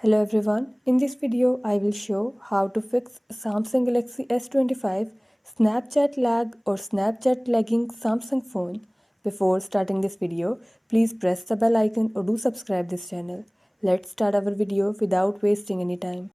Hello everyone, in this video I will show how to fix Samsung Galaxy S25 Snapchat lag or Snapchat lagging Samsung phone. Before starting this video, please press the bell icon or do subscribe this channel. Let's start our video without wasting any time.